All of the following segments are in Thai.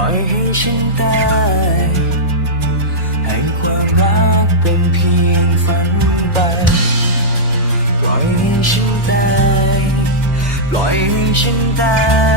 ปล่อยให้ฉันได้ให้ความรักเป็นเพียงฝันไปปล่อยให้ฉันได้ปล่อยให้ฉันตาย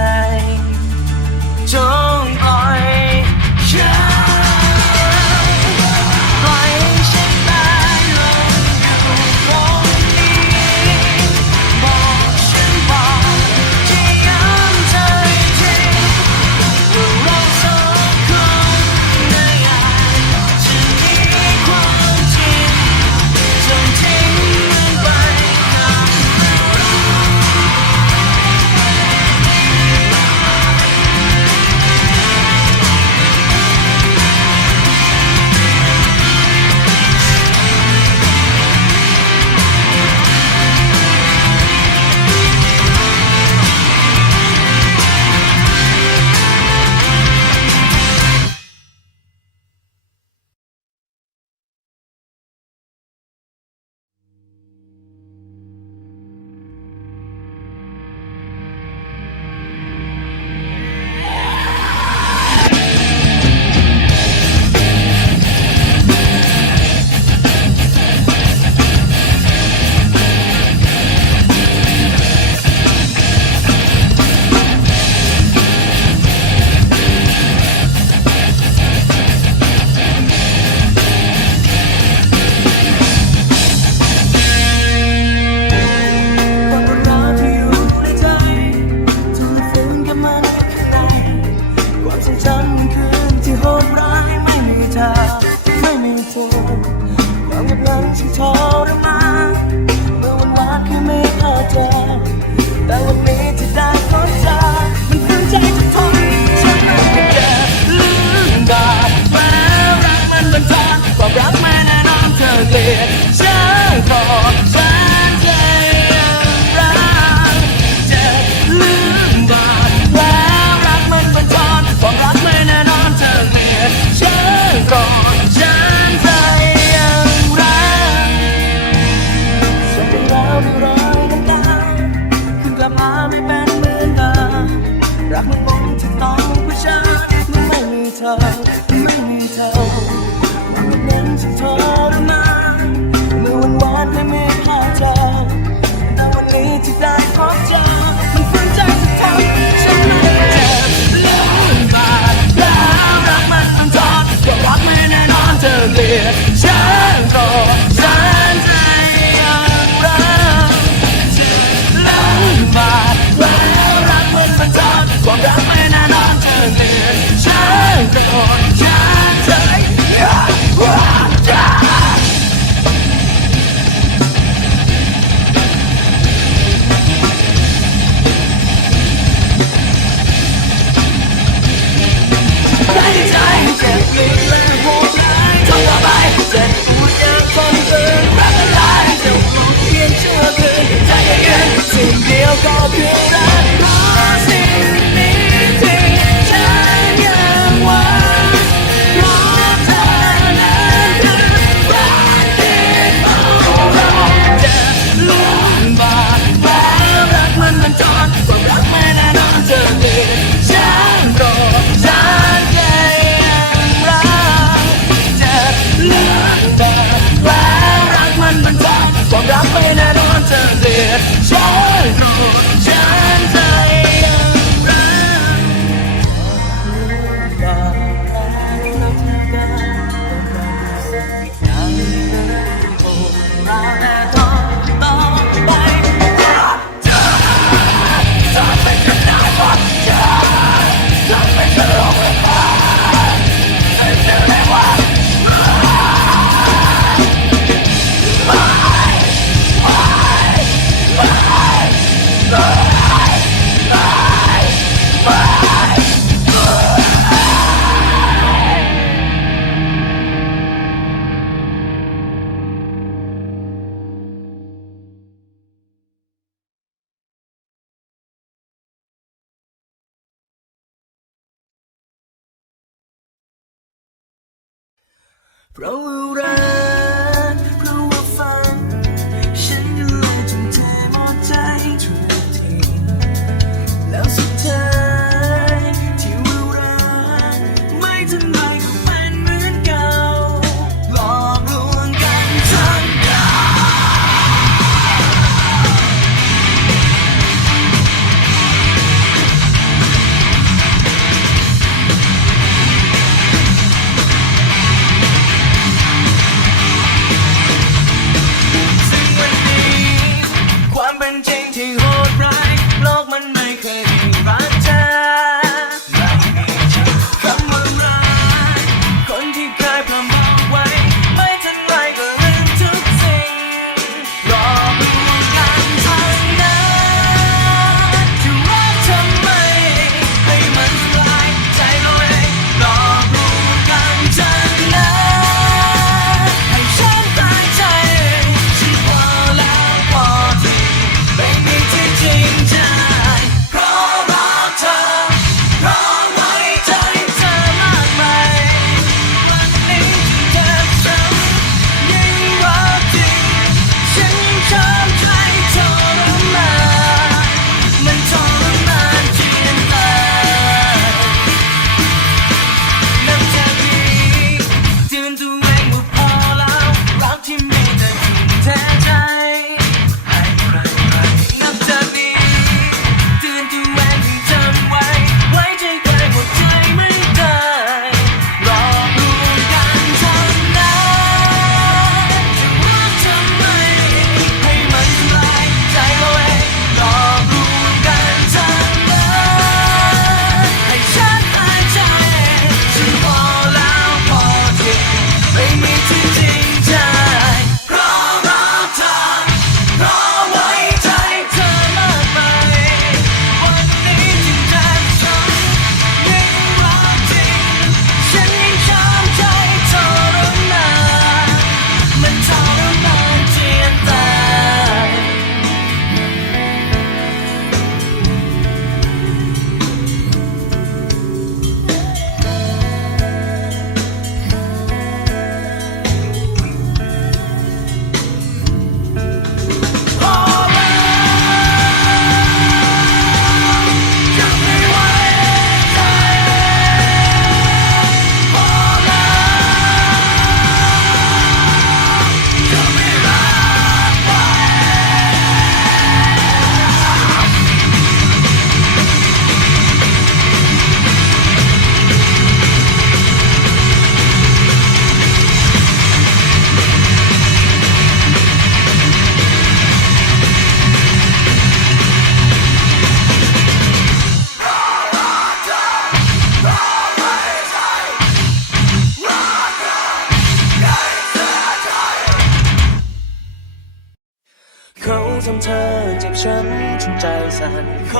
เ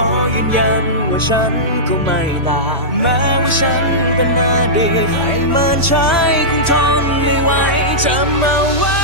อยืนยันว่าฉันก็ไม่ลาแม้ว่าฉันเป็นหน้าดีใครมันใช้คงทนไม่ไหวจำเอาไว้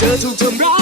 这图承诺。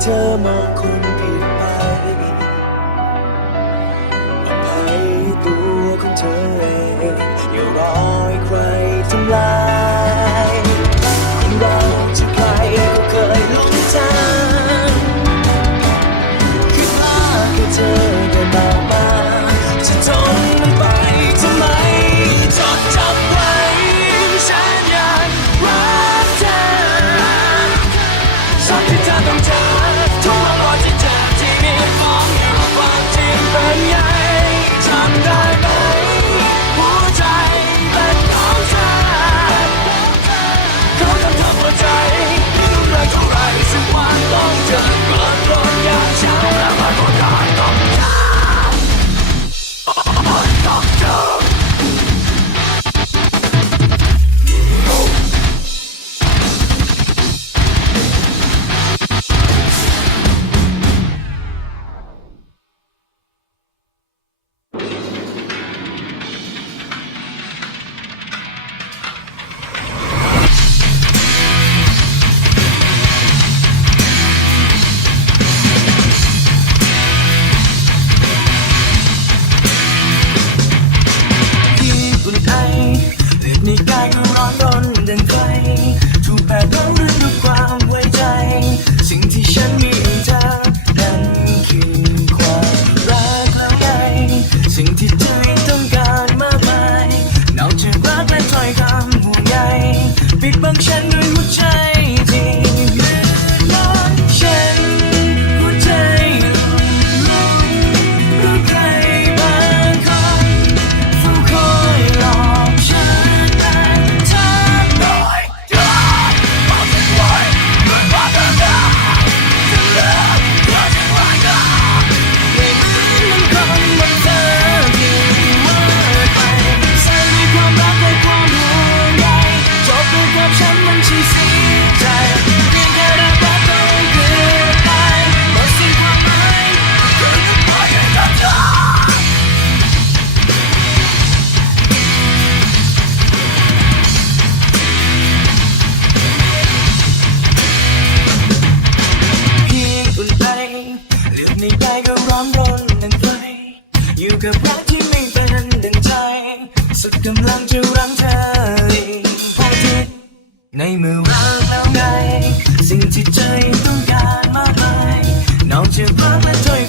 这么苦 นอกจ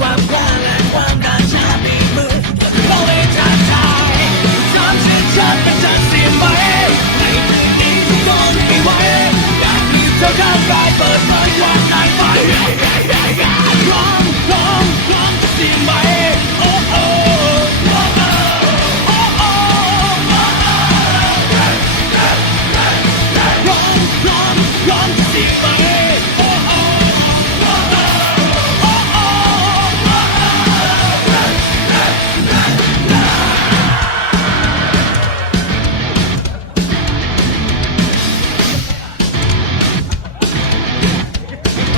ความกว้างและความกว้างชาบีมือโลกได้ท้าทายจำชื่อฉันเป็นจันสีไหมในคืนนี้ทุกคนมีไว้อยากมีเธอข้างกายเปิดเผยความในฝั